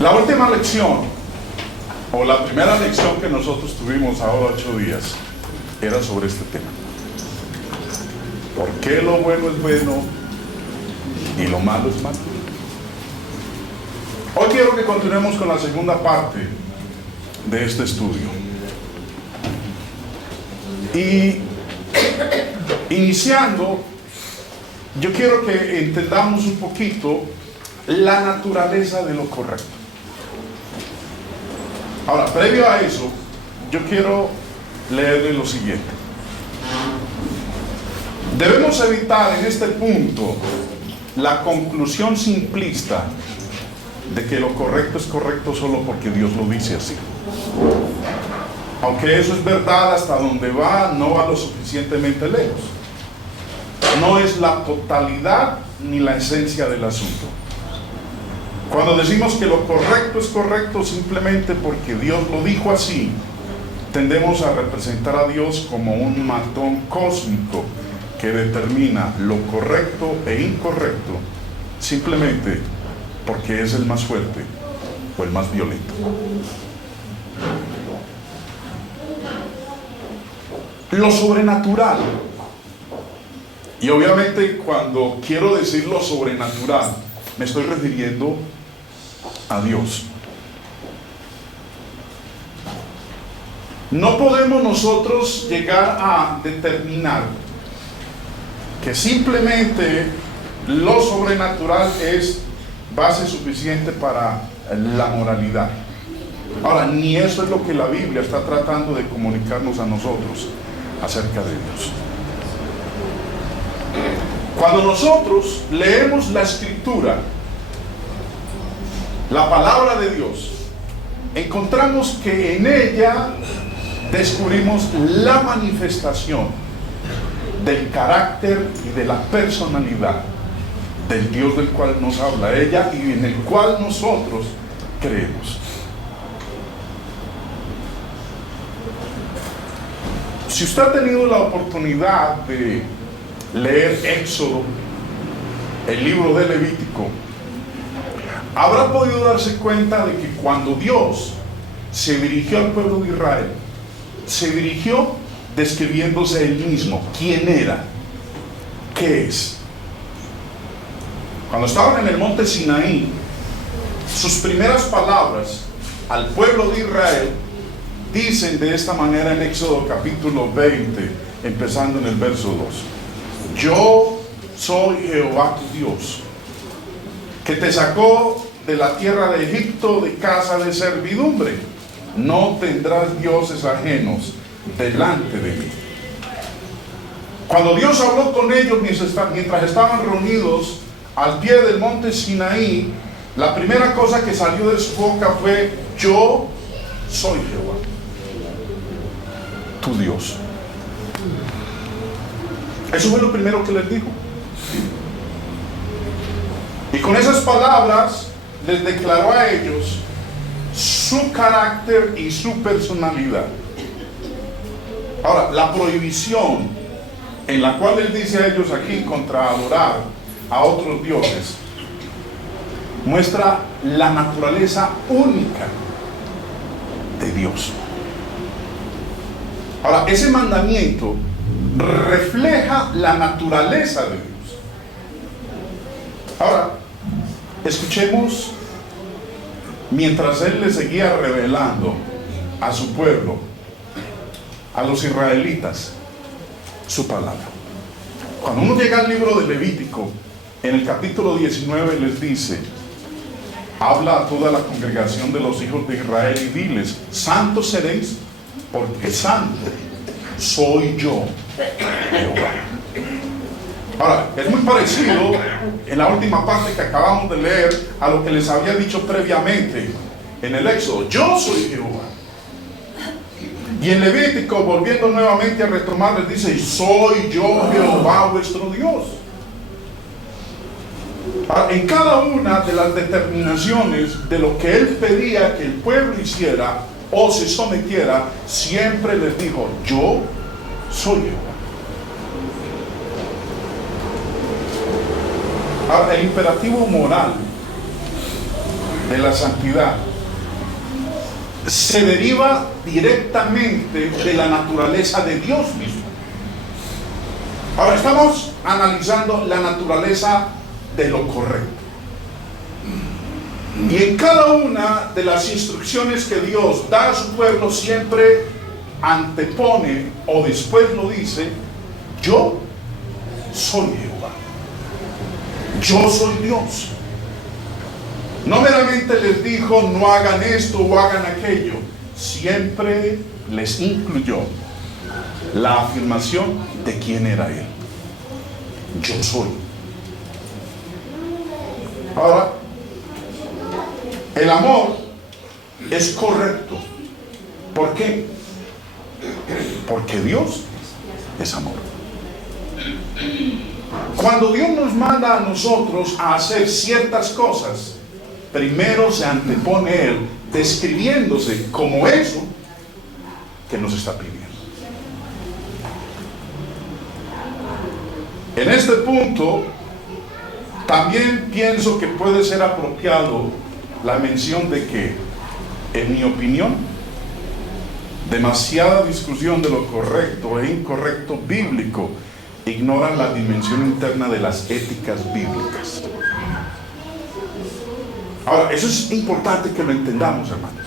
La última lección, o la primera lección que nosotros tuvimos ahora 8 días, era sobre este tema. ¿Por qué lo bueno es bueno y lo malo es malo? Hoy quiero que continuemos con la segunda parte de este estudio. Y iniciando, yo quiero que entendamos un poquito la naturaleza de lo correcto. Ahora, previo a eso, yo quiero leerle lo siguiente. Debemos evitar en este punto la conclusión simplista de que lo correcto es correcto solo porque Dios lo dice así. Aunque eso es verdad hasta donde va, no va lo suficientemente lejos. No es la totalidad ni la esencia del asunto. Cuando decimos que lo correcto es correcto simplemente porque Dios lo dijo así, tendemos a representar a Dios como un matón cósmico que determina lo correcto e incorrecto simplemente porque es el más fuerte o el más violento. Lo sobrenatural, y obviamente cuando quiero decir lo sobrenatural me estoy refiriendo a Dios. No podemos nosotros llegar a determinar que simplemente lo sobrenatural es base suficiente para la moralidad. Ahora, ni eso es lo que la Biblia está tratando de comunicarnos a nosotros acerca de Dios. Cuando nosotros leemos la Escritura, la palabra de Dios, encontramos que en ella descubrimos la manifestación del carácter y de la personalidad del Dios del cual nos habla ella y en el cual nosotros creemos. Si usted ha tenido la oportunidad de leer Éxodo, el libro de Levítico, habrá podido darse cuenta de que cuando Dios se dirigió al pueblo de Israel, se dirigió describiéndose él mismo. ¿Quién era? ¿Qué es? Cuando estaban en el monte Sinaí, sus primeras palabras al pueblo de Israel dicen de esta manera en Éxodo capítulo 20, empezando en el verso 2. Yo soy Jehová tu Dios, que te sacó de la tierra de Egipto de casa de servidumbre. No tendrás dioses ajenos delante de mí. Cuando Dios habló con ellos mientras estaban reunidos al pie del monte Sinaí, la primera cosa que salió de su boca fue: yo soy Jehová, tu Dios. Eso fue lo primero que les dijo. Y con esas palabras les declaró a ellos su carácter y su personalidad. Ahora, la prohibición en la cual él dice a ellos aquí contra adorar a otros dioses muestra la naturaleza única de Dios. Ahora, ese mandamiento refleja la naturaleza de Dios. Ahora, escuchemos mientras él le seguía revelando a su pueblo, a los israelitas, su palabra. Cuando uno llega al libro de Levítico, en el capítulo 19 les dice: habla a toda la congregación de los hijos de Israel y diles: santos seréis, porque santo soy yo, Jehová. Ahora, es muy parecido en la última parte que acabamos de leer a lo que les había dicho previamente en el Éxodo: yo soy Jehová. Y en Levítico, volviendo nuevamente a retomar, les dice: soy yo Jehová vuestro Dios. Ahora, en cada una de las determinaciones de lo que él pedía que el pueblo hiciera o se sometiera, siempre les dijo: yo soy Jehová. Ahora, el imperativo moral de la santidad se deriva directamente de la naturaleza de Dios mismo. Ahora estamos analizando la naturaleza de lo correcto. Y en cada una de las instrucciones que Dios da a su pueblo siempre antepone o después lo dice: yo soy Jehová, yo soy Dios. No meramente les dijo no hagan esto o hagan aquello, siempre les incluyó la afirmación de quién era Él. Yo soy. Ahora, el amor es correcto. ¿Por qué? Porque Dios es amor. Cuando Dios nos manda a nosotros a hacer ciertas cosas, primero se antepone Él describiéndose como eso que nos está pidiendo. En este punto, también pienso que puede ser apropiado la mención de que, en mi opinión, demasiada discusión de lo correcto e incorrecto bíblico ignora la dimensión interna de las éticas bíblicas. Ahora, eso es importante que lo entendamos, hermanos.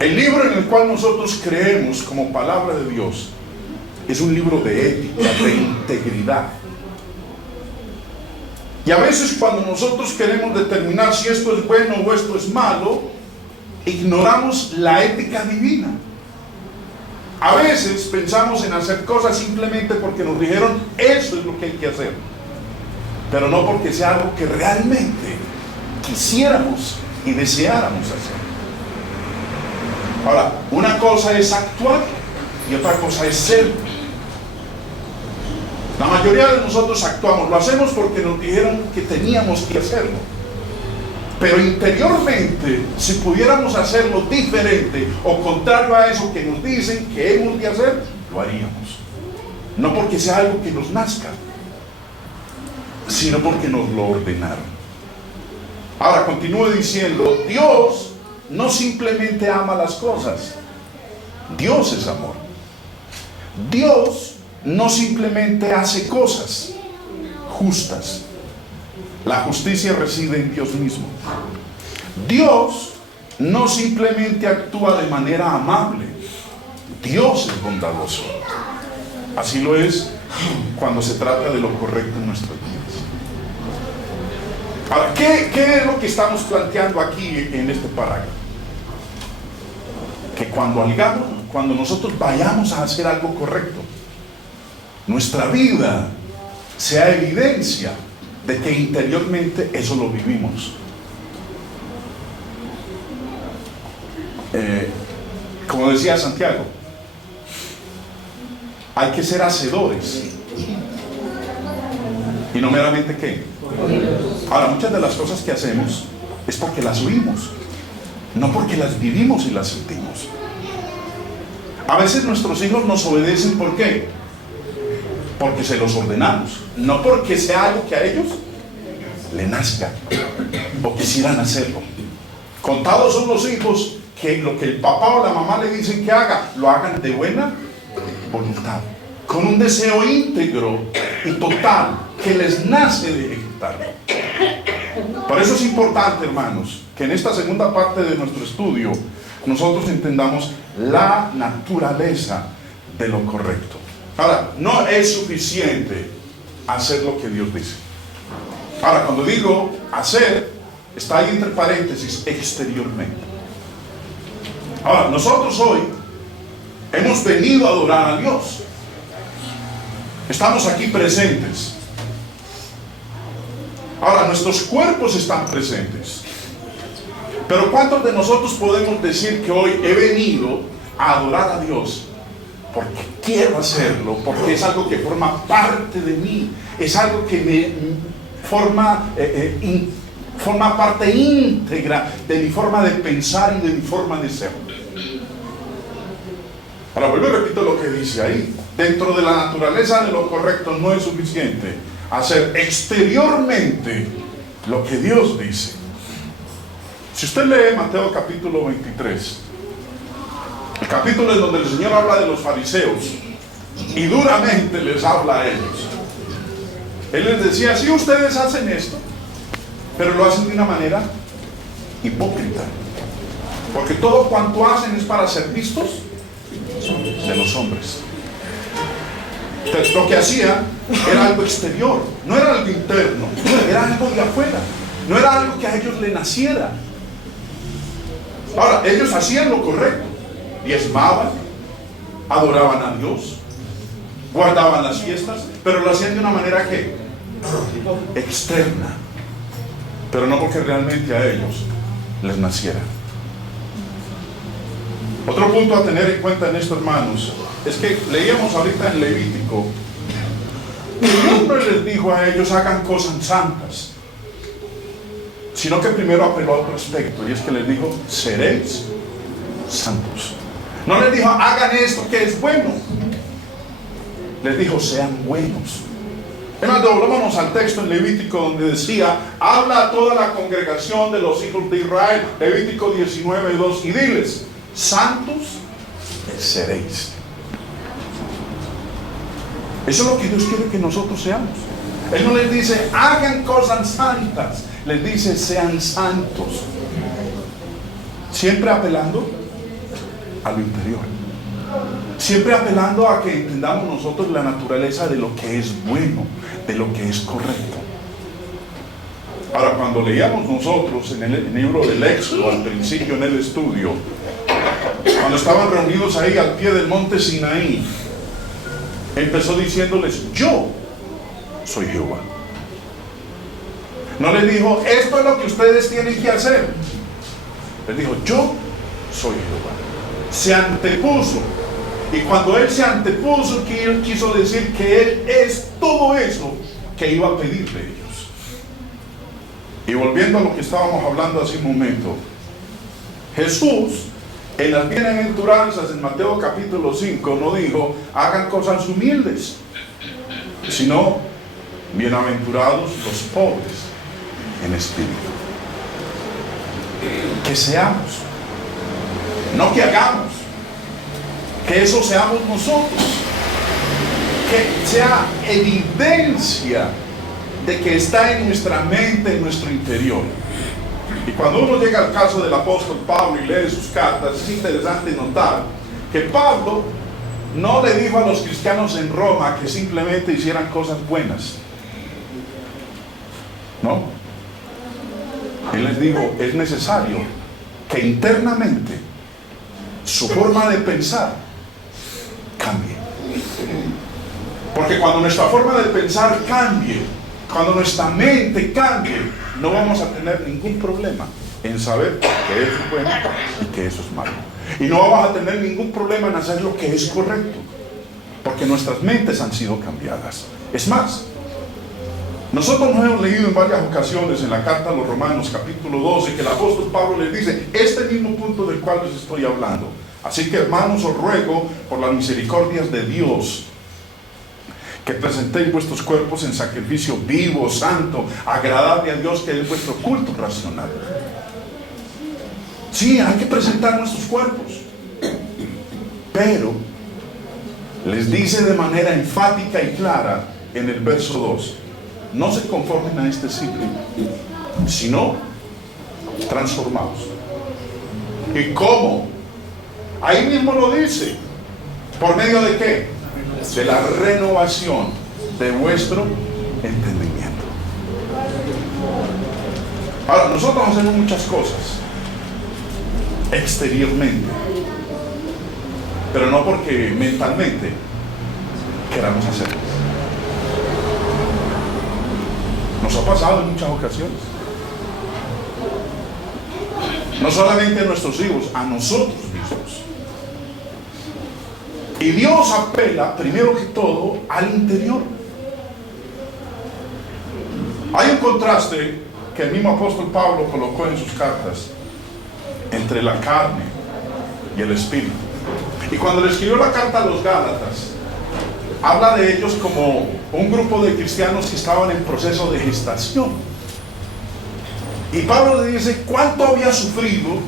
El libro en el cual nosotros creemos como palabra de Dios es un libro de ética, de integridad. Y a veces cuando nosotros queremos determinar si esto es bueno o esto es malo, ignoramos la ética divina. A veces pensamos en hacer cosas simplemente porque nos dijeron eso es lo que hay que hacer, pero no porque sea algo que realmente quisiéramos y deseáramos hacer. Ahora, una cosa es actuar y otra cosa es ser. La mayoría de nosotros actuamos, lo hacemos porque nos dijeron que teníamos que hacerlo. Pero interiormente, si pudiéramos hacerlo diferente o contrario a eso que nos dicen que hemos de hacer, lo haríamos. No porque sea algo que nos nazca, sino porque nos lo ordenaron. Ahora continúe diciendo, Dios no simplemente ama las cosas, Dios es amor. Dios no simplemente hace cosas justas. La justicia reside en Dios mismo. Dios no simplemente actúa de manera amable. Dios es bondadoso. Así lo es cuando se trata de lo correcto en nuestras vidas. Ahora, ¿qué es lo que estamos planteando aquí en este parágrafo? Que cuando nosotros vayamos a hacer algo correcto, nuestra vida sea evidencia de que interiormente eso lo vivimos. Como decía Santiago, hay que ser hacedores y no meramente ¿qué? Ahora, muchas de las cosas que hacemos es porque las oímos, no porque las vivimos y las sentimos. A veces nuestros hijos nos obedecen, ¿por qué? Porque se los ordenamos, no porque sea algo que a ellos le nazca o quisieran hacerlo. Contados son los hijos que lo que el papá o la mamá le dicen que haga, lo hagan de buena voluntad, con un deseo íntegro y total que les nace de ejecutarlo. Por eso es importante, hermanos, que en esta segunda parte de nuestro estudio nosotros entendamos la naturaleza de lo correcto. Ahora, no es suficiente hacer lo que Dios dice. Ahora, cuando digo hacer, está ahí entre paréntesis, exteriormente. Ahora, nosotros hoy hemos venido a adorar a Dios. Estamos aquí presentes. Ahora, nuestros cuerpos están presentes. Pero ¿cuántos de nosotros podemos decir que hoy he venido a adorar a Dios porque quiero hacerlo, porque es algo que forma parte de mí, es algo que me forma parte íntegra de mi forma de pensar y de mi forma de ser? Ahora vuelvo y repito lo que dice ahí. Dentro de la naturaleza de lo correcto no es suficiente hacer exteriormente lo que Dios dice. Si usted lee Mateo capítulo 23, el capítulo en donde el Señor habla de los fariseos y duramente les habla a ellos. Él les decía, sí, ustedes hacen esto, pero lo hacen de una manera hipócrita, porque todo cuanto hacen es para ser vistos de los hombres. Entonces, lo que hacían era algo exterior, no era algo interno, era algo de afuera, no era algo que a ellos le naciera. Ahora, ellos hacían lo correcto, diezmaban, adoraban a Dios, guardaban las fiestas, pero lo hacían de una manera que externa, pero no porque realmente a ellos les naciera. Otro punto a tener en cuenta en esto, hermanos, es que leíamos ahorita en Levítico, el hombre les dijo a ellos, hagan cosas santas, sino que primero apeló a otro aspecto, y es que les dijo, seréis santos. No les dijo, hagan esto que es bueno, les dijo, sean buenos. Además, volvámonos al texto en Levítico donde decía, habla a toda la congregación de los hijos de Israel, Levítico 19:2, y diles, santos seréis. Eso es lo que Dios quiere que nosotros seamos. Él no les dice, hagan cosas santas, les dice, sean santos. Siempre apelando a lo interior. Siempre apelando a que entendamos nosotros la naturaleza de lo que es bueno, de lo que es correcto. Ahora, cuando leíamos nosotros en el libro del Éxodo, al principio en el estudio, cuando estaban reunidos ahí al pie del monte Sinaí, empezó diciéndoles, yo soy Jehová. No les dijo, esto es lo que ustedes tienen que hacer. Les dijo, yo soy Jehová. Se antepuso. Y cuando Él se antepuso, que Él quiso decir que Él es todo eso que iba a pedir de ellos. Y volviendo a lo que estábamos hablando hace un momento, Jesús, en las bienaventuranzas en Mateo capítulo 5, no dijo, hagan cosas humildes, sino, bienaventurados los pobres en espíritu. Que seamos, no que hagamos, que eso seamos nosotros, que sea evidencia de que está en nuestra mente, en nuestro interior. Y cuando uno llega al caso del apóstol Pablo y lee sus cartas, es interesante notar que Pablo no le dijo a los cristianos en Roma que simplemente hicieran cosas buenas. No. Él les dijo, es necesario que internamente su forma de pensar cambie. Porque cuando nuestra forma de pensar cambie, cuando nuestra mente cambie, no vamos a tener ningún problema en saber que eso es bueno y que eso es malo. Y no vamos a tener ningún problema en hacer lo que es correcto, porque nuestras mentes han sido cambiadas. Es más, nosotros nos hemos leído en varias ocasiones en la carta a los Romanos capítulo 12 que el apóstol Pablo les dice este mismo punto del cual les estoy hablando. Así que, hermanos, os ruego por las misericordias de Dios que presentéis vuestros cuerpos en sacrificio vivo, santo, agradable a Dios, que es vuestro culto racional. Sí, hay que presentar nuestros cuerpos, pero les dice de manera enfática y clara en el verso 2, no se conformen a este siglo, sino transformados. ¿Y cómo? Ahí mismo lo dice. ¿Por medio de qué? De la renovación de vuestro entendimiento. Ahora, nosotros hacemos muchas cosas exteriormente, pero no porque mentalmente queramos hacerlas. Nos ha pasado en muchas ocasiones. No solamente a nuestros hijos, a nosotros mismos. Y Dios apela, primero que todo, al interior. Hay un contraste que el mismo apóstol Pablo colocó en sus cartas entre la carne y el espíritu. Y cuando le escribió la carta a los Gálatas, habla de ellos como un grupo de cristianos que estaban en proceso de gestación. Y Pablo le dice cuánto había sufrido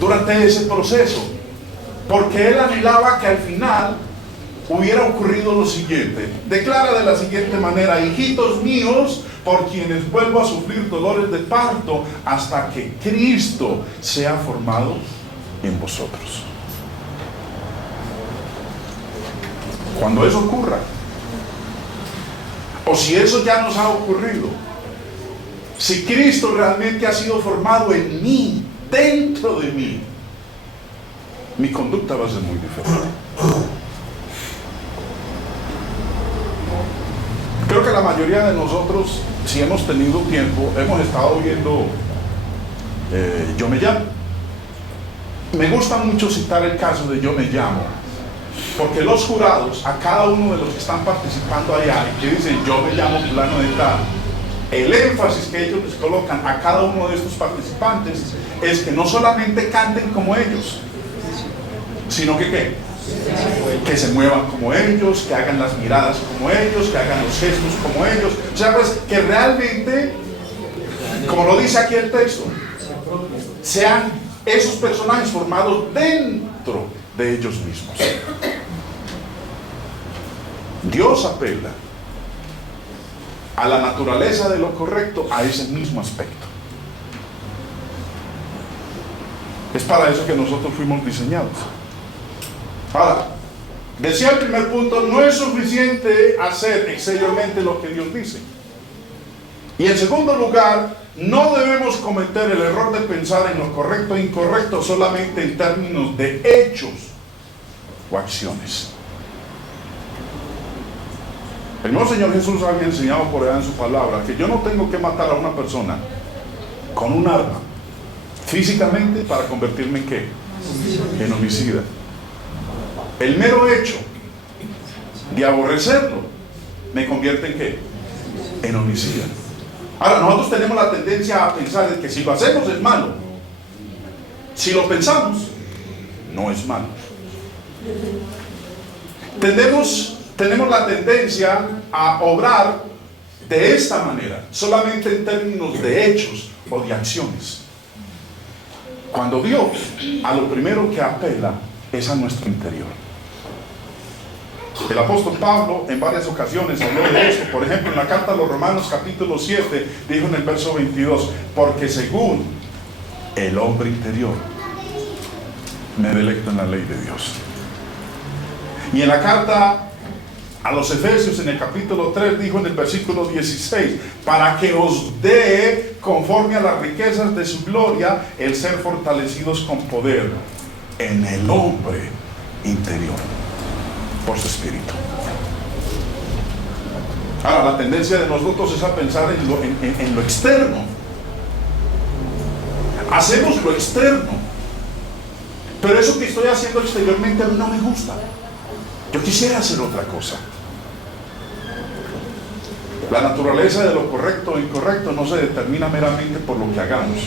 durante ese proceso, porque él anhelaba que al final hubiera ocurrido lo siguiente. Declara de la siguiente manera: hijitos míos, por quienes vuelvo a sufrir dolores de parto hasta que Cristo sea formado en vosotros. Cuando eso ocurra, o si eso ya nos ha ocurrido, si Cristo realmente ha sido formado en mí, dentro de mí, mi conducta va a ser muy diferente. Creo que la mayoría de nosotros, si hemos tenido tiempo, hemos estado viendo Yo me llamo. Me gusta mucho citar el caso de Yo me llamo, porque los jurados, a cada uno de los que están participando allá y que dicen yo me llamo fulano de tal, el énfasis que ellos les colocan a cada uno de estos participantes es que no solamente canten como ellos, sino que ¿qué? Que se muevan como ellos, que hagan las miradas como ellos, que hagan los gestos como ellos. O sea, pues que realmente, como lo dice aquí el texto, sean esos personajes formados dentro de ellos mismos. Dios apela a la naturaleza de lo correcto, a ese mismo aspecto. Es para eso que nosotros fuimos diseñados. Ahora, decía el primer punto, no es suficiente hacer exteriormente lo que Dios dice. Y en segundo lugar, no debemos cometer el error de pensar en lo correcto e incorrecto solamente en términos de hechos o acciones. El mismo Señor Jesús había enseñado por allá en su palabra que yo no tengo que matar a una persona con un arma físicamente para convertirme en ¿qué? En homicida. El mero hecho de aborrecerlo me convierte en ¿qué? En homicida. Ahora, nosotros tenemos la tendencia a pensar que si lo hacemos es malo. Si lo pensamos, no es malo. Tenemos la tendencia a obrar de esta manera, solamente en términos de hechos o de acciones. Cuando Dios a lo primero que apela es a nuestro interior. El apóstol Pablo en varias ocasiones habló de esto. Por ejemplo, en la carta a los Romanos capítulo 7 dijo en el verso 22: porque según el hombre interior me delecto en la ley de Dios. Y en la carta a los Efesios en el capítulo 3 dijo en el versículo 16: para que os dé conforme a las riquezas de su gloria el ser fortalecidos con poder en el hombre interior por su espíritu. Ahora, la tendencia de nosotros es a pensar en lo externo. Hacemos lo externo, pero eso que estoy haciendo exteriormente a mí no me gusta. Yo quisiera hacer otra cosa. La naturaleza de lo correcto o incorrecto no se determina meramente por lo que hagamos.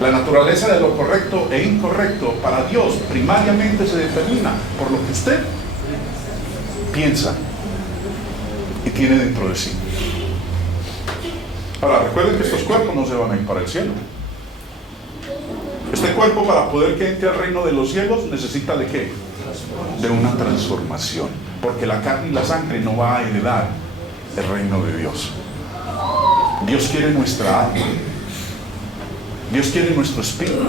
La naturaleza de lo correcto e incorrecto para Dios primariamente se determina por lo que usted piensa y tiene dentro de sí. Ahora, recuerden que estos cuerpos no se van a ir para el cielo. Este cuerpo, para poder que entre al reino de los cielos, necesita ¿de qué? De una transformación, porque la carne y la sangre no va a heredar el reino de Dios. Dios quiere nuestra alma, Dios quiere nuestro espíritu.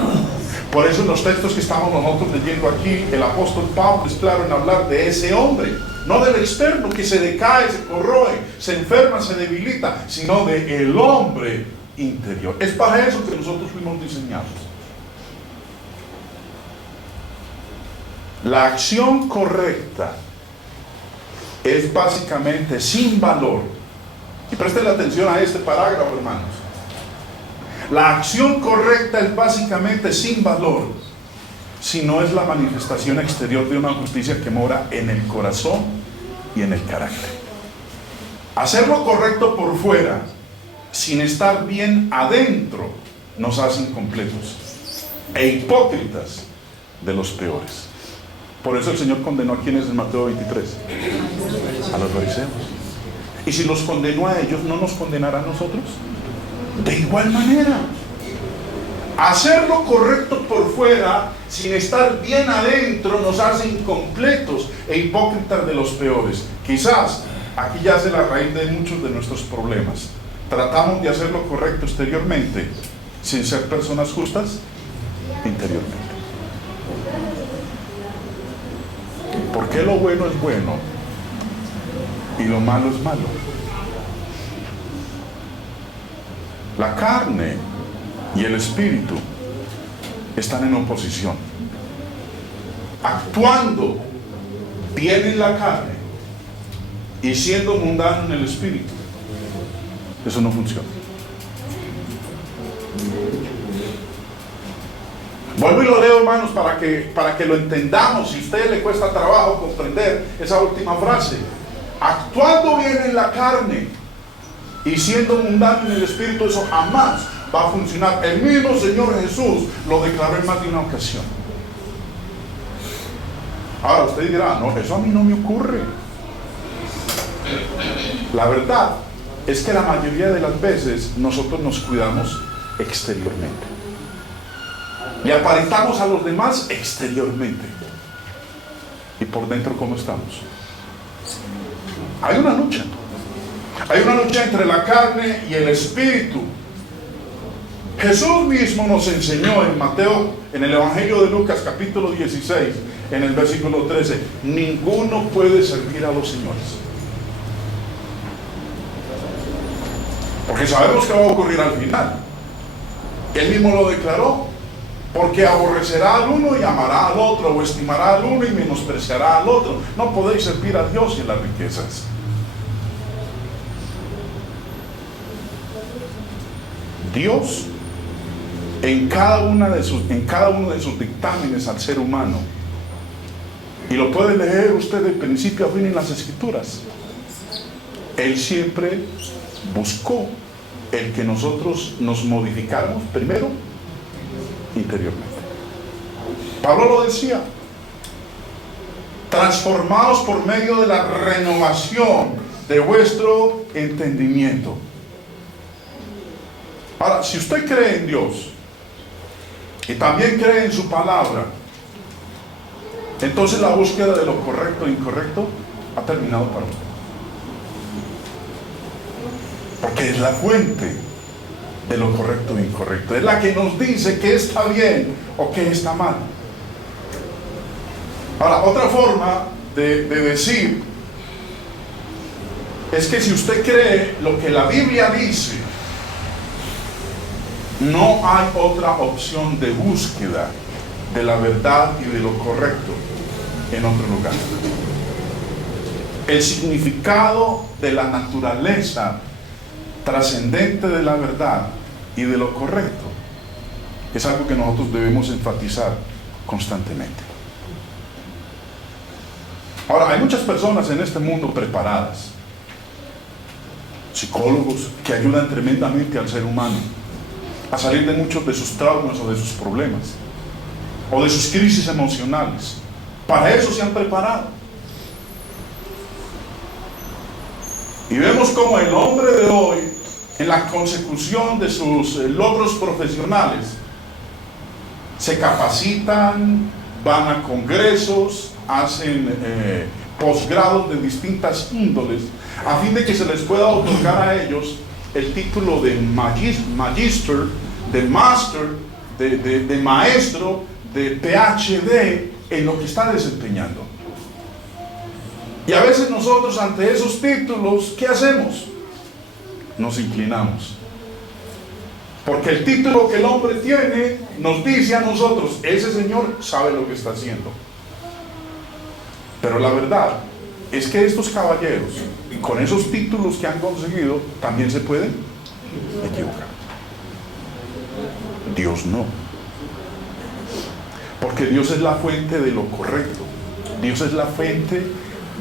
Por eso en los textos que estamos nosotros leyendo aquí, el apóstol Pablo es claro en hablar de ese hombre, no del externo que se decae, se corroe, se enferma, se debilita, sino del hombre interior. Es para eso que nosotros fuimos diseñados. La acción correcta es básicamente sin valor. Y presten atención a este parágrafo, hermanos. La acción correcta es básicamente sin valor, si no es la manifestación exterior de una justicia que mora en el corazón y en el carácter. Hacer lo correcto por fuera, sin estar bien adentro, nos hace incompletos e hipócritas de los peores. Por eso el Señor condenó a quienes en Mateo 23, a los fariseos. Y si los condenó a ellos, ¿no nos condenará a nosotros? De igual manera, hacer lo correcto por fuera sin estar bien adentro nos hace incompletos e hipócritas de los peores. Quizás aquí yace la raíz de muchos de nuestros problemas. Tratamos de hacer lo correcto exteriormente sin ser personas justas interiormente. ¿Por qué lo bueno es bueno y lo malo es malo? La carne y el espíritu están en oposición. Actuando bien en la carne y siendo mundano en el espíritu, eso no funciona. Vuelvo y lo leo, hermanos, para que lo entendamos. Si a usted le cuesta trabajo comprender esa última frase, actuando bien en la carne y siendo mundano en el espíritu, eso jamás va a funcionar. El mismo Señor Jesús lo declaró en más de una ocasión. Ahora usted dirá, no, eso a mí no me ocurre. La verdad es que la mayoría de las veces nosotros nos cuidamos exteriormente y aparentamos a los demás exteriormente, y por dentro, ¿cómo estamos? Hay una lucha. Hay una lucha entre la carne y el espíritu. Jesús mismo nos enseñó en Mateo, en el Evangelio de Lucas, capítulo 16, en el versículo 13, ninguno puede servir a los señores. Porque sabemos que va a ocurrir al final. Él mismo lo declaró. Porque aborrecerá al uno y amará al otro, o estimará al uno y menospreciará al otro. No podéis servir a Dios y a las riquezas. Dios, en cada uno de sus dictámenes al ser humano, y lo puede leer usted de principio a fin en las Escrituras, Él siempre buscó el que nosotros nos modificáramos primero interiormente. Pablo lo decía: transformados por medio de la renovación de vuestro entendimiento. Ahora, si usted cree en Dios y también cree en su palabra, entonces la búsqueda de lo correcto e incorrecto ha terminado para usted, porque es la fuente de lo correcto e incorrecto, es la que nos dice qué está bien o qué está mal. Ahora, otra forma de decir es que si usted cree lo que la Biblia dice, no hay otra opción de búsqueda de la verdad y de lo correcto en otro lugar. El significado de la naturaleza trascendente de la verdad y de lo correcto es algo que nosotros debemos enfatizar constantemente. Ahora, hay muchas personas en este mundo preparadas, psicólogos, que ayudan tremendamente al ser humano a salir de muchos de sus traumas o de sus problemas o de sus crisis emocionales. Para eso se han preparado. Y vemos como el hombre de hoy, en la consecución de sus logros profesionales, se capacitan, van a congresos, hacen posgrados de distintas índoles, a fin de que se les pueda otorgar a ellos el título de magister, de master, de maestro, de PhD en lo que está desempeñando. Y a veces nosotros, ante esos títulos, ¿qué hacemos? Nos inclinamos. Porque el título que el hombre tiene nos dice a nosotros: ese señor sabe lo que está haciendo. Pero la verdad es que estos caballeros, con esos títulos que han conseguido, también se pueden equivocar. Dios no. Porque Dios es la fuente de lo correcto. Dios es la fuente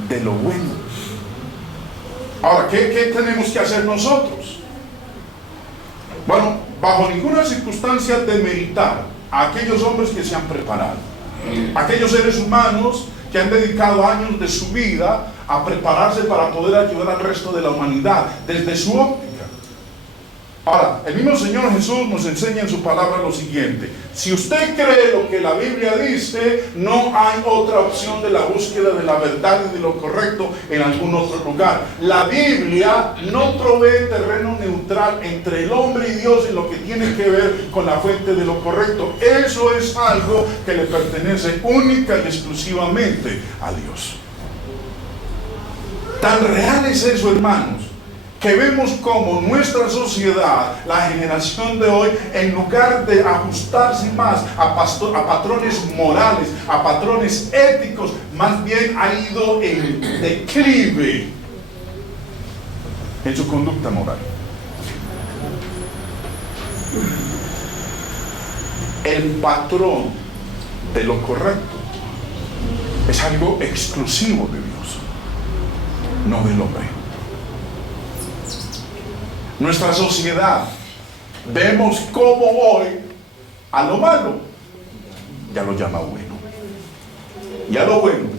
de lo bueno. Ahora, ¿qué tenemos que hacer nosotros? Bueno, bajo ninguna circunstancia demeritar a aquellos hombres que se han preparado, aquellos seres humanos que han dedicado años de su vida a prepararse para poder ayudar al resto de la humanidad desde su óptica. Ahora, el mismo Señor Jesús nos enseña en su palabra lo siguiente: si usted cree lo que la Biblia dice, no hay otra opción de la búsqueda de la verdad y de lo correcto en algún otro lugar. La Biblia no provee terreno neutral entre el hombre y Dios en lo que tiene que ver con la fuente de lo correcto. Eso es algo que le pertenece única y exclusivamente a Dios. Tan real es eso, hermanos, que vemos como nuestra sociedad, la generación de hoy, en lugar de ajustarse más a patrones morales, a patrones éticos, más bien ha ido en declive en su conducta moral. El patrón de lo correcto es algo exclusivo de Dios, no del hombre. Nuestra sociedad, vemos cómo hoy a lo malo ya lo llama bueno, y a lo bueno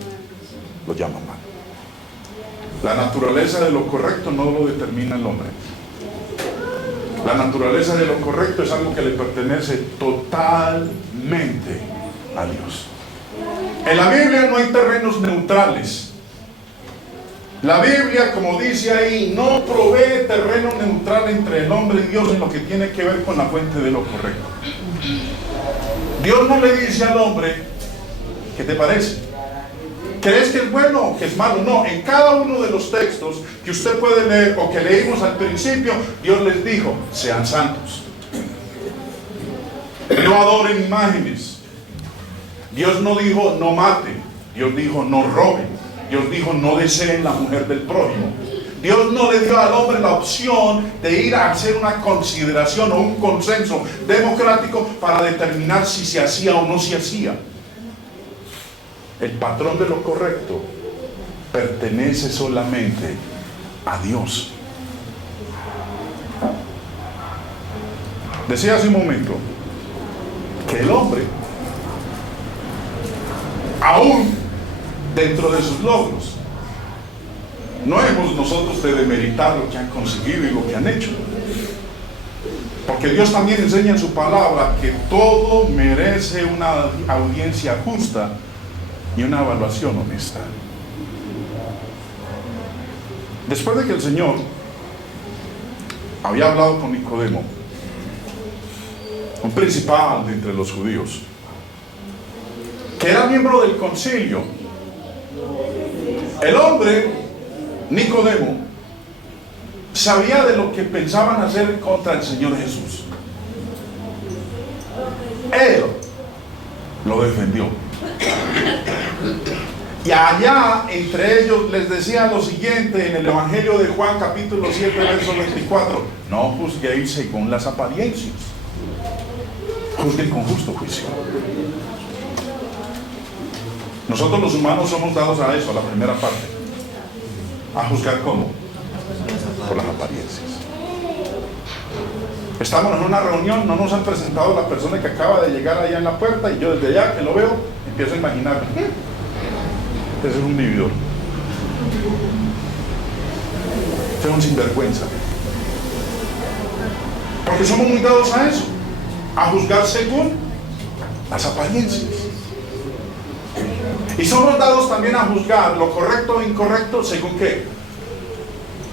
lo llama malo. La naturaleza de lo correcto no lo determina el hombre. La naturaleza de lo correcto es algo que le pertenece totalmente a Dios. En la Biblia no hay terrenos neutrales. La Biblia, como dice ahí, no provee terreno neutral entre el hombre y Dios en lo que tiene que ver con la fuente de lo correcto. Dios no le dice al hombre: ¿qué te parece? ¿Crees que es bueno o que es malo? No, en cada uno de los textos que usted puede leer o que leímos al principio, Dios les dijo: sean santos, no adoren imágenes. Dios no dijo: no maten. Dios dijo: no roben. Dios dijo: no deseen la mujer del prójimo. Dios no le dio al hombre la opción de ir a hacer una consideración o un consenso democrático para determinar si se hacía o no se hacía. El patrón de lo correcto pertenece solamente a Dios. Decía hace un momento que el hombre, aún dentro de sus logros, no hemos nosotros de demeritar lo que han conseguido y lo que han hecho, porque Dios también enseña en su palabra que todo merece una audiencia justa y una evaluación honesta. Después de que el Señor había hablado con Nicodemo, un principal de entre los judíos, que era miembro del concilio, el hombre, Nicodemo, sabía de lo que pensaban hacer contra el Señor Jesús. Él lo defendió. Y allá entre ellos les decía lo siguiente en el Evangelio de Juan, capítulo 7, verso 24: no juzguéis según las apariencias, juzguen con justo juicio. Nosotros los humanos somos dados a eso, a la primera parte, a juzgar ¿cómo? Por las apariencias. Estamos en una reunión, no nos han presentado la persona que acaba de llegar allá en la puerta, y yo desde allá que lo veo empiezo a imaginar: ese es un vividor, ese es un sinvergüenza. Porque somos muy dados a eso, a juzgar según las apariencias. Y somos dados también a juzgar lo correcto e incorrecto según ¿qué?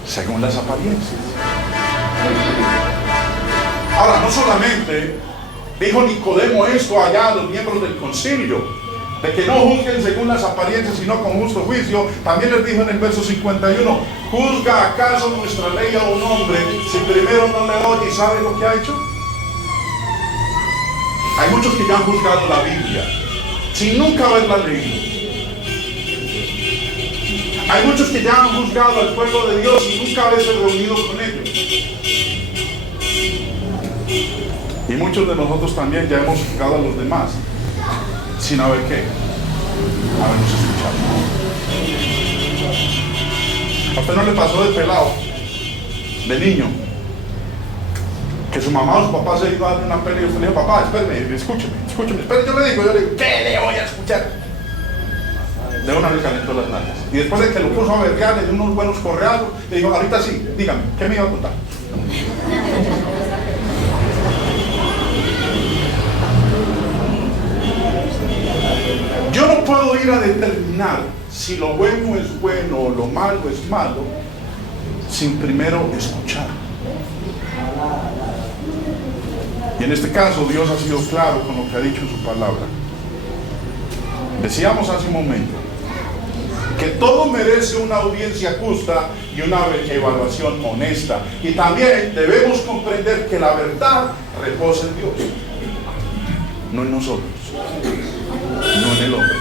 Según las apariencias. Ahora, no solamente dijo Nicodemo esto allá a los miembros del concilio, de que no juzguen según las apariencias sino con justo juicio, también les dijo en el verso 51: ¿juzga acaso nuestra ley a un hombre si primero no le oye y sabe lo que ha hecho? Hay muchos que ya han juzgado la Biblia sin nunca haberla leído. Hay muchos que ya han juzgado al pueblo de Dios y nunca haberse reunido con ellos. Y muchos de nosotros también ya hemos juzgado a los demás sin haber ¿qué? Habernos escuchado. ¿A usted no le pasó de pelado, de niño, que su mamá o su papá se iba a dar una pelea y usted le dijo: papá, espérame, escúcheme, espérame, yo le digo, ¿qué le voy a escuchar? De una vez calentó las nalgas. Y después de que lo puso a vergar, le dio unos buenos correazos, le dijo: ahorita sí, dígame, ¿qué me iba a contar? a ir a determinar si lo bueno es bueno o lo malo es malo sin primero escuchar. Y en este caso Dios ha sido claro con lo que ha dicho en su palabra. Decíamos hace un momento que todo merece una audiencia justa y una evaluación honesta. Y también debemos comprender que la verdad reposa en Dios, no en nosotros, no en el hombre.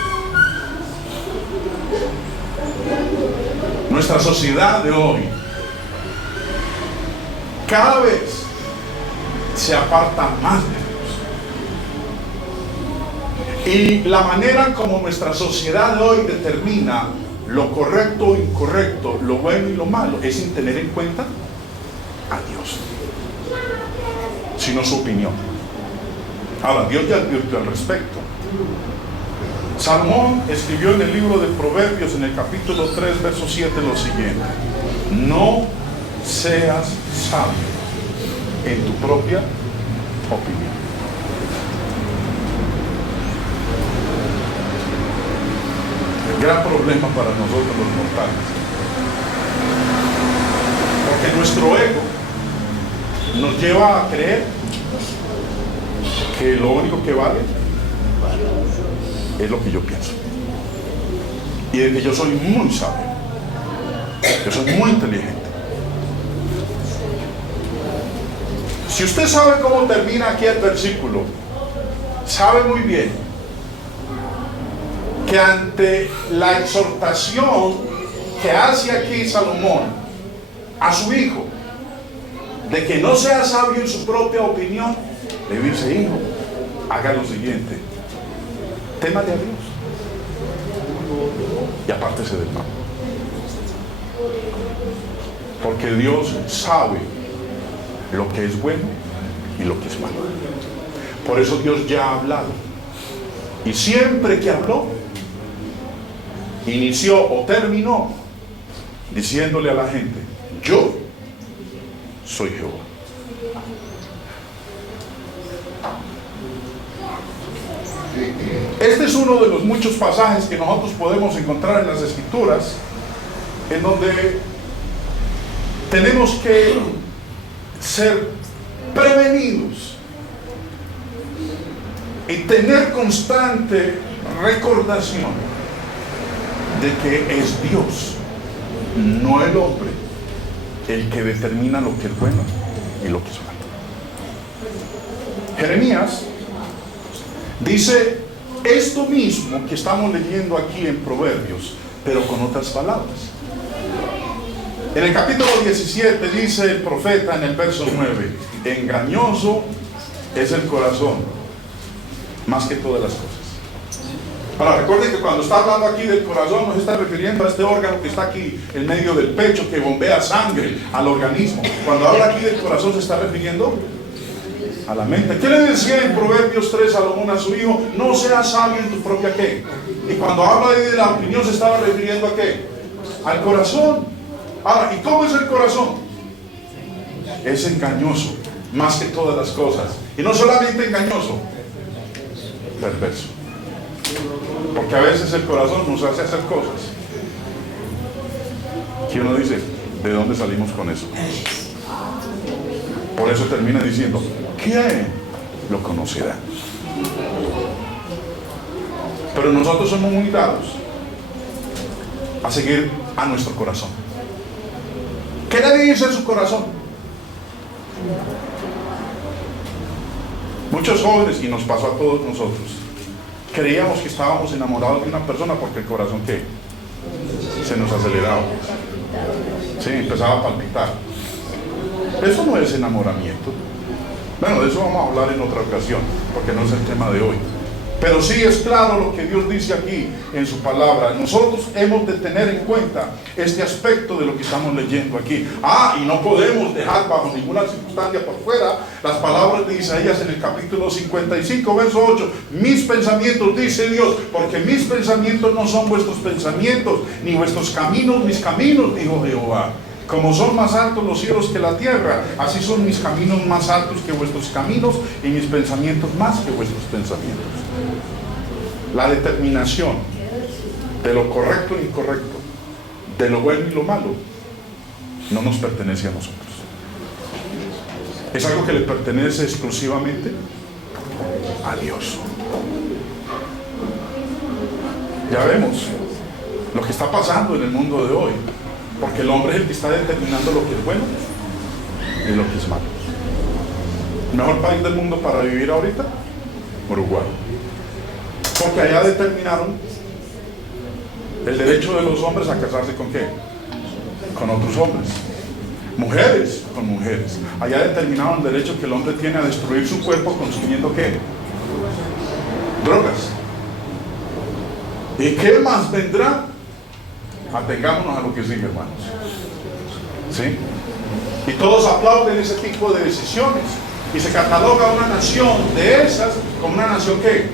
Nuestra sociedad de hoy cada vez se aparta más de Dios. Y la manera como nuestra sociedad de hoy determina lo correcto o incorrecto, lo bueno y lo malo, es sin tener en cuenta a Dios, sino su opinión. Ahora, Dios ya advirtió al respecto. Salomón escribió en el libro de Proverbios, en el capítulo 3, verso 7, lo siguiente: no seas sabio en tu propia opinión. Gran problema para nosotros los mortales, porque nuestro ego nos lleva a creer que lo único que vale es lo que yo pienso, y de que yo soy muy sabio, yo soy muy inteligente. Si usted sabe cómo termina aquí el versículo, sabe muy bien que ante la exhortación que hace aquí Salomón a su hijo de que no sea sabio en su propia opinión, le dice: hijo, haga lo siguiente, témale a Dios y apártese del mal, porque Dios sabe lo que es bueno y lo que es malo. Por eso Dios ya ha hablado, y siempre que habló, inició o terminó diciéndole a la gente: yo soy Jehová. Este es uno de los muchos pasajes que nosotros podemos encontrar en las Escrituras, en donde tenemos que ser prevenidos y tener constante recordación de que es Dios, no el hombre, el que determina lo que es bueno y lo que es malo. Jeremías dice esto mismo que estamos leyendo aquí en Proverbios, pero con otras palabras. En el capítulo 17 dice el profeta en el verso 9: engañoso es el corazón más que todas las cosas. Ahora, recuerden que cuando está hablando aquí del corazón, no se está refiriendo a este órgano que está aquí en medio del pecho, que bombea sangre al organismo. Cuando habla aquí del corazón, se está refiriendo a la mente. ¿Qué le decía en Proverbios 3 Salomón a su hijo? No seas sabio en tu propia qué. Y cuando habla de la opinión, se estaba refiriendo a qué, al corazón. Ahora, ¿y cómo es el corazón? Es engañoso más que todas las cosas. Y no solamente engañoso, perverso. Porque a veces el corazón nos hace hacer cosas que uno dice: ¿de dónde salimos con eso? Por eso termina diciendo: ¿quién lo conocerá? Pero nosotros somos muy dados a seguir a nuestro corazón. ¿Qué le dice su corazón? Muchos jóvenes, y nos pasó a todos nosotros, creíamos que estábamos enamorados de una persona porque el corazón, ¿qué? Se nos aceleraba. Sí, empezaba a palpitar. Eso no es enamoramiento. Bueno, de eso vamos a hablar en otra ocasión, porque no es el tema de hoy. Pero sí es claro lo que Dios dice aquí en su palabra. Nosotros hemos de tener en cuenta este aspecto de lo que estamos leyendo aquí. Y no podemos dejar bajo ninguna circunstancia por fuera las palabras de Isaías en el capítulo 55, verso 8. Mis pensamientos, dice Dios, porque mis pensamientos no son vuestros pensamientos, ni vuestros caminos mis caminos, dijo Jehová. Como son más altos los cielos que la tierra, así son mis caminos más altos que vuestros caminos, y mis pensamientos más que vuestros pensamientos. La determinación de lo correcto e incorrecto, de lo bueno y lo malo, no nos pertenece a nosotros. Es algo que le pertenece exclusivamente a Dios. Ya vemos lo que está pasando en el mundo de hoy, porque el hombre es el que está determinando lo que es bueno y lo que es malo. ¿El mejor país del mundo para vivir ahorita? Uruguay. Porque allá determinaron el derecho de los hombres a casarse ¿con qué? Con otros hombres. Mujeres con mujeres. Allá determinaron el derecho que el hombre tiene a destruir su cuerpo consumiendo ¿qué? Drogas. ¿Y qué más vendrá? Atengámonos a lo que sigue, hermanos. ¿Sí? Y todos aplauden ese tipo de decisiones. Y se cataloga una nación de esas como una nación ¿qué?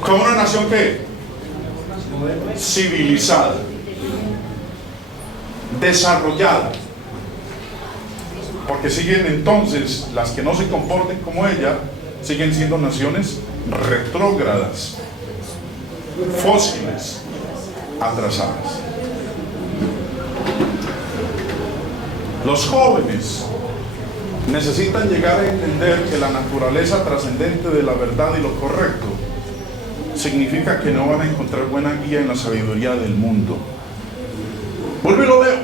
Como una nación ¿qué? Civilizada, desarrollada. Porque siguen entonces, las que no se comporten como ella, siguen siendo naciones retrógradas, fósiles, atrasadas. Los jóvenes necesitan llegar a entender que la naturaleza trascendente de la verdad y lo correcto significa que no van a encontrar buena guía en la sabiduría del mundo. Vuelvo y lo leo.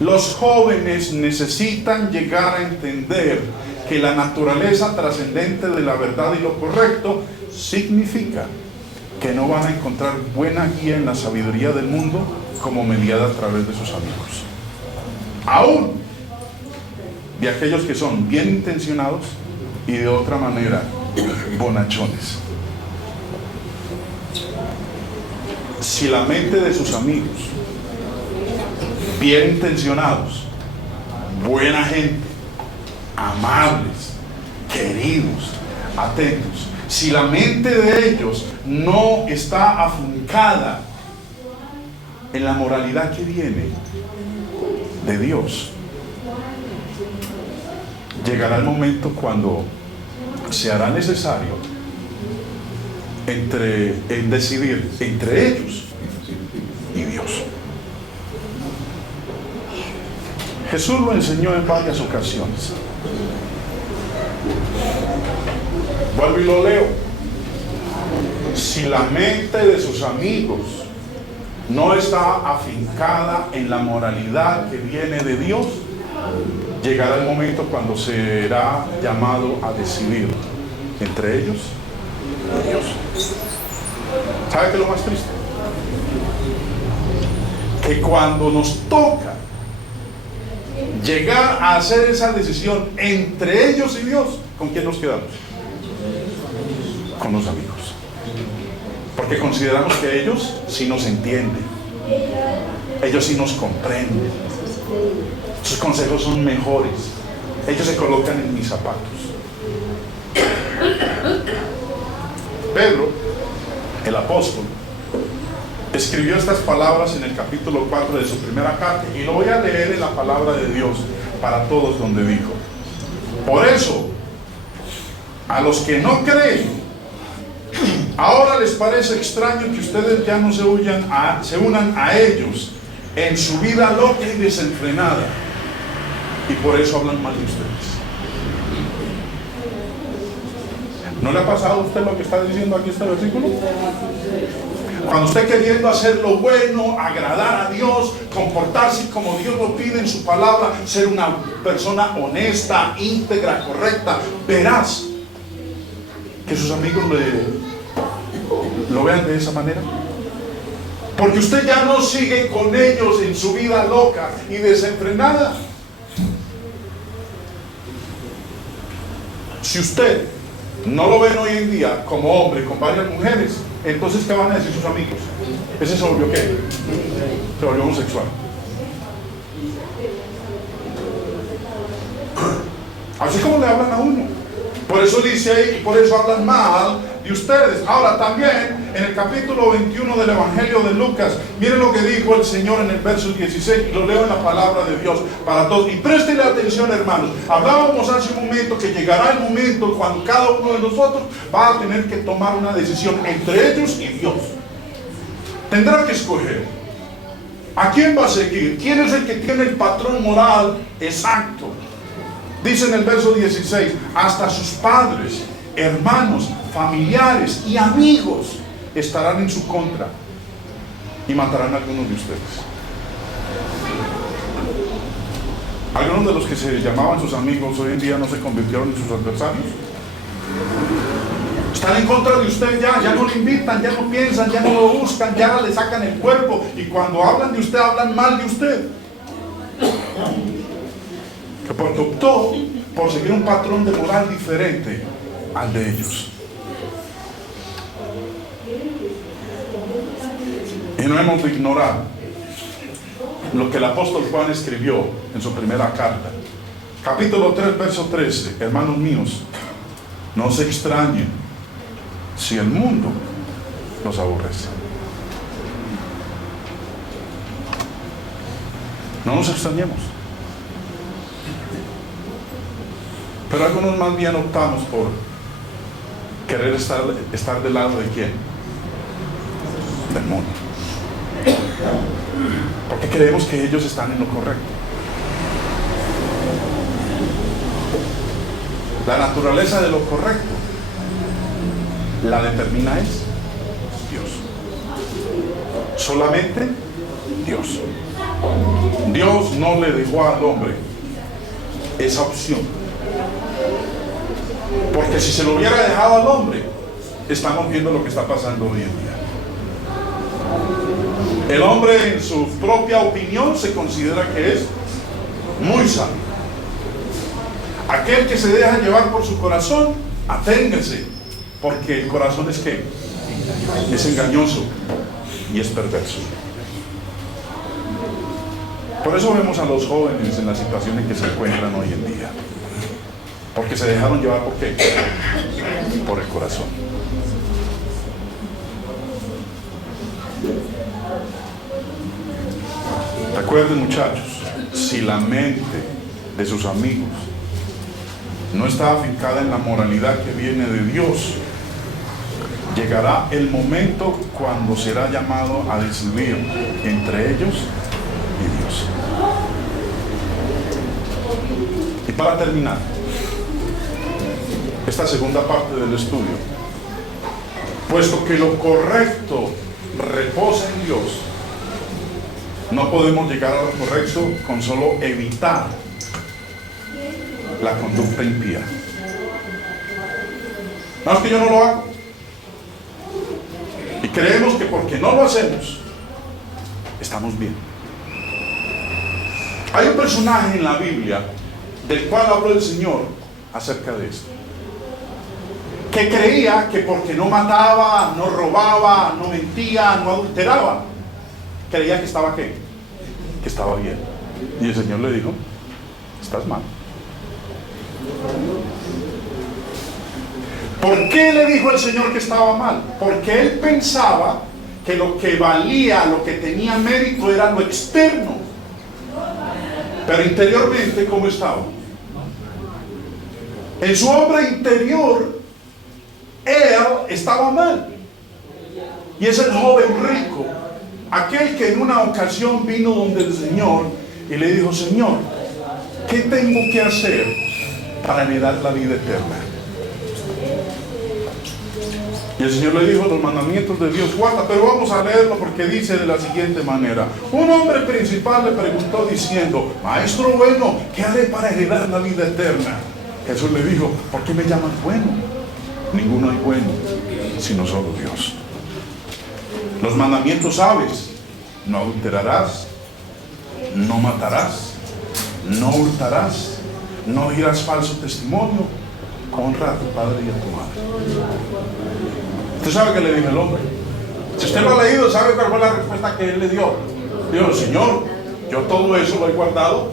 Los jóvenes necesitan llegar a entender que la naturaleza trascendente de la verdad y lo correcto significa que no van a encontrar buena guía en la sabiduría del mundo como mediada a través de sus amigos. Aún de aquellos que son bien intencionados y de otra manera bonachones. Si la mente de sus amigos, bien intencionados, buena gente, amables, queridos, atentos, si la mente de ellos no está afincada en la moralidad que viene de Dios, llegará el momento cuando se hará necesario decidir entre ellos y Dios. Jesús lo enseñó en varias ocasiones. Vuelvo y lo leo. Si la mente de sus amigos no está afincada en la moralidad que viene de Dios, llegará el momento cuando será llamado a decidir entre ellos y Dios. ¿Sabe qué es lo más triste? Que cuando nos toca llegar a hacer esa decisión entre ellos y Dios, ¿con quién nos quedamos? Con los amigos. Porque consideramos que ellos sí nos entienden, ellos sí nos comprenden, sus consejos son mejores, ellos se colocan en mis zapatos. Pedro, el apóstol, escribió estas palabras en el capítulo 4 de su primera carta, y lo voy a leer en la palabra de Dios para todos, donde dijo: por eso, a los que no creen, ahora les parece extraño que ustedes ya no se unan a ellos en su vida loca y desenfrenada, y por eso hablan mal de ustedes. ¿No le ha pasado a usted lo que está diciendo aquí este versículo? Cuando usted queriendo hacer lo bueno, agradar a Dios, comportarse como Dios lo pide en su palabra, ser una persona honesta, íntegra, correcta, verás que sus amigos lo vean de esa manera. Porque usted ya no sigue con ellos en su vida loca y desenfrenada. Si usted no lo ven hoy en día como hombre con varias mujeres, entonces ¿qué van a decir sus amigos? ¿Ese se volvió qué? Se volvió homosexual. Así como le hablan a uno. Por eso dice ahí, y por eso hablan mal de ustedes. Ahora también en el capítulo 21 del Evangelio de Lucas, miren lo que dijo el Señor en el verso 16, y lo leo en la palabra de Dios para todos. Y préstenle atención, hermanos. Hablábamos hace un momento que llegará el momento cuando cada uno de nosotros va a tener que tomar una decisión entre ellos y Dios. Tendrá que escoger a quién va a seguir, quién es el que tiene el patrón moral exacto. Dice en el verso 16, hasta sus padres, hermanos, familiares y amigos estarán en su contra y matarán a algunos de ustedes. Algunos de los que se llamaban sus amigos hoy en día no se convirtieron en sus adversarios. Están en contra de usted ya no le invitan, ya no piensan, ya no lo buscan, ya le sacan el cuerpo, y cuando hablan de usted, hablan mal de usted. Que porque optó por seguir un patrón de moral diferente al de ellos. Y no hemos de ignorar lo que el apóstol Juan escribió en su primera carta. Capítulo 3, verso 13. Hermanos míos, no se extrañen si el mundo los aborrece. No nos extrañemos. Pero algunos más bien optamos por querer estar del lado de ¿quién? Del mundo. Porque creemos que ellos están en lo correcto. La naturaleza de lo correcto la determina es Dios. Solamente Dios. Dios no le dejó al hombre esa opción. Porque si se lo hubiera dejado al hombre, estamos viendo lo que está pasando hoy en día. El hombre en su propia opinión se considera que es muy sabio. Aquel que se deja llevar por su corazón, aténgase, porque el corazón es ¿qué? Es engañoso y es perverso. Por eso vemos a los jóvenes en la situación en que se encuentran hoy en día, porque se dejaron llevar ¿por qué? Por el corazón. Recuerden, muchachos, si la mente de sus amigos no está afincada en la moralidad que viene de Dios, llegará el momento cuando será llamado a decidir entre ellos y Dios. Y para terminar esta segunda parte del estudio, puesto que lo correcto reposa en Dios, no podemos llegar a lo correcto con solo evitar la conducta impía. No, es que yo no lo hago. Y creemos que porque no lo hacemos, estamos bien. Hay un personaje en la Biblia del cual habló el Señor acerca de esto, que creía que porque no mataba, no robaba, no mentía, no adulteraba, creía que estaba ¿qué? Que estaba bien. Y el Señor le dijo: estás mal. ¿Por qué le dijo el Señor que estaba mal? Porque él pensaba que lo que valía, lo que tenía mérito era lo externo. Pero interiormente, ¿cómo estaba? En su hombre interior, él estaba mal. Y es el joven rico, aquel que en una ocasión vino donde el Señor y le dijo: Señor, ¿qué tengo que hacer para heredar la vida eterna? Y el Señor le dijo: los mandamientos de Dios guarda. Pero vamos a leerlo, porque dice de la siguiente manera: un hombre principal le preguntó diciendo: Maestro bueno, ¿qué haré para heredar la vida eterna? Jesús le dijo: ¿por qué me llamas bueno? Ninguno es bueno, sino solo Dios. Los mandamientos sabes: no adulterarás, no matarás, no hurtarás, no dirás falso testimonio, honra a tu padre y a tu madre. ¿Usted sabe qué le dijo el hombre? Si usted lo ha leído, ¿sabe cuál fue la respuesta que él le dio? Dijo: Señor, yo todo eso lo he guardado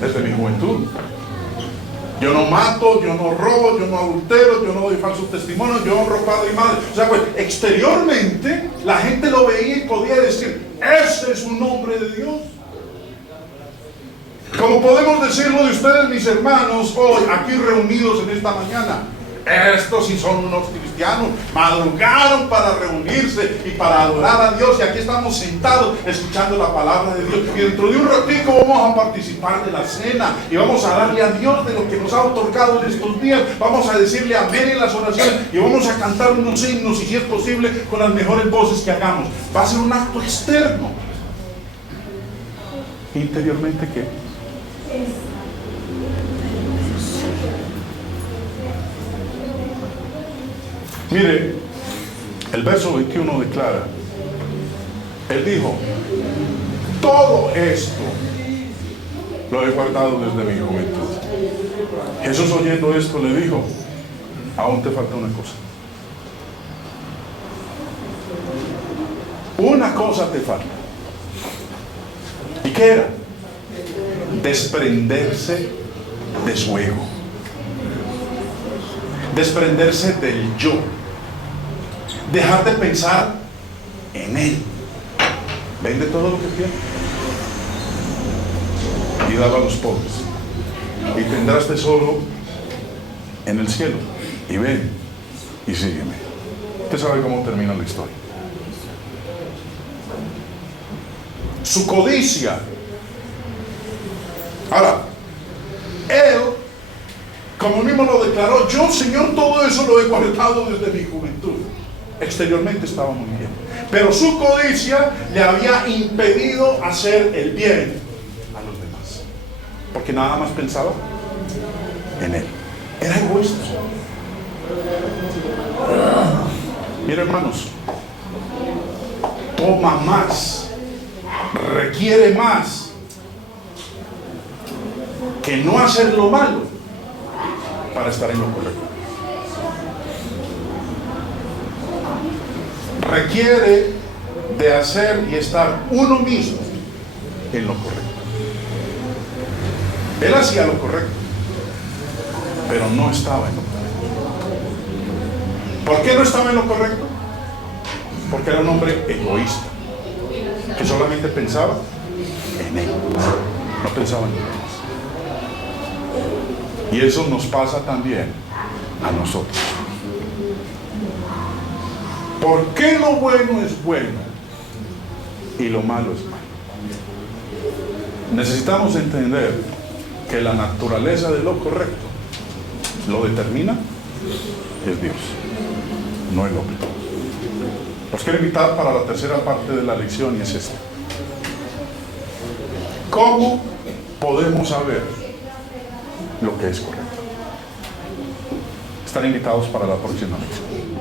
desde mi juventud. Yo no mato, yo no robo, yo no adultero, yo no doy falso testimonio, yo honro padre y madre. O sea, pues exteriormente la gente lo veía y podía decir, ese es un hombre de Dios. Como podemos decirlo de ustedes, mis hermanos, hoy aquí reunidos en esta mañana. Estos sí son unos cristianos, madrugaron para reunirse y para adorar a Dios, y aquí estamos sentados escuchando la palabra de Dios, y dentro de un ratico vamos a participar de la cena y vamos a darle a Dios de lo que nos ha otorgado en estos días, vamos a decirle amén en las oraciones y vamos a cantar unos himnos, y si es posible con las mejores voces que hagamos. Va a ser un acto externo. Interiormente, ¿qué? Mire, el verso 21 declara, él dijo, todo esto lo he guardado desde mi juventud. Jesús, oyendo esto, le dijo, aún te falta una cosa. Una cosa te falta. ¿Y qué era? Desprenderse de su ego. Desprenderse del yo. Dejar de pensar en él. Vende todo lo que tiene y dalo a los pobres, y tendrás tesoro en el cielo. Y ven y sígueme. Usted sabe cómo termina la historia. Su codicia. Ahora, él, como mismo lo declaró, yo, Señor, todo eso lo he guardado desde mi juventud. Exteriormente estaba muy bien, pero su codicia le había impedido hacer el bien a los demás, porque nada más pensaba en él. Era egoísta. Mira, hermanos, toma más, requiere más que no hacer lo malo para estar en lo correcto. Requiere de hacer y estar uno mismo en lo correcto. Él hacía lo correcto, pero no estaba en lo correcto. ¿Por qué no estaba en lo correcto? Porque era un hombre egoísta, que solamente pensaba en él, no pensaba en los demás. Y eso nos pasa también a nosotros. ¿Por qué lo bueno es bueno y lo malo es malo? Necesitamos entender que la naturaleza de lo correcto lo determina es Dios, no el hombre. Los quiero invitar para la tercera parte de la lección, y es esta. ¿Cómo podemos saber lo que es correcto? Están invitados para la próxima lección.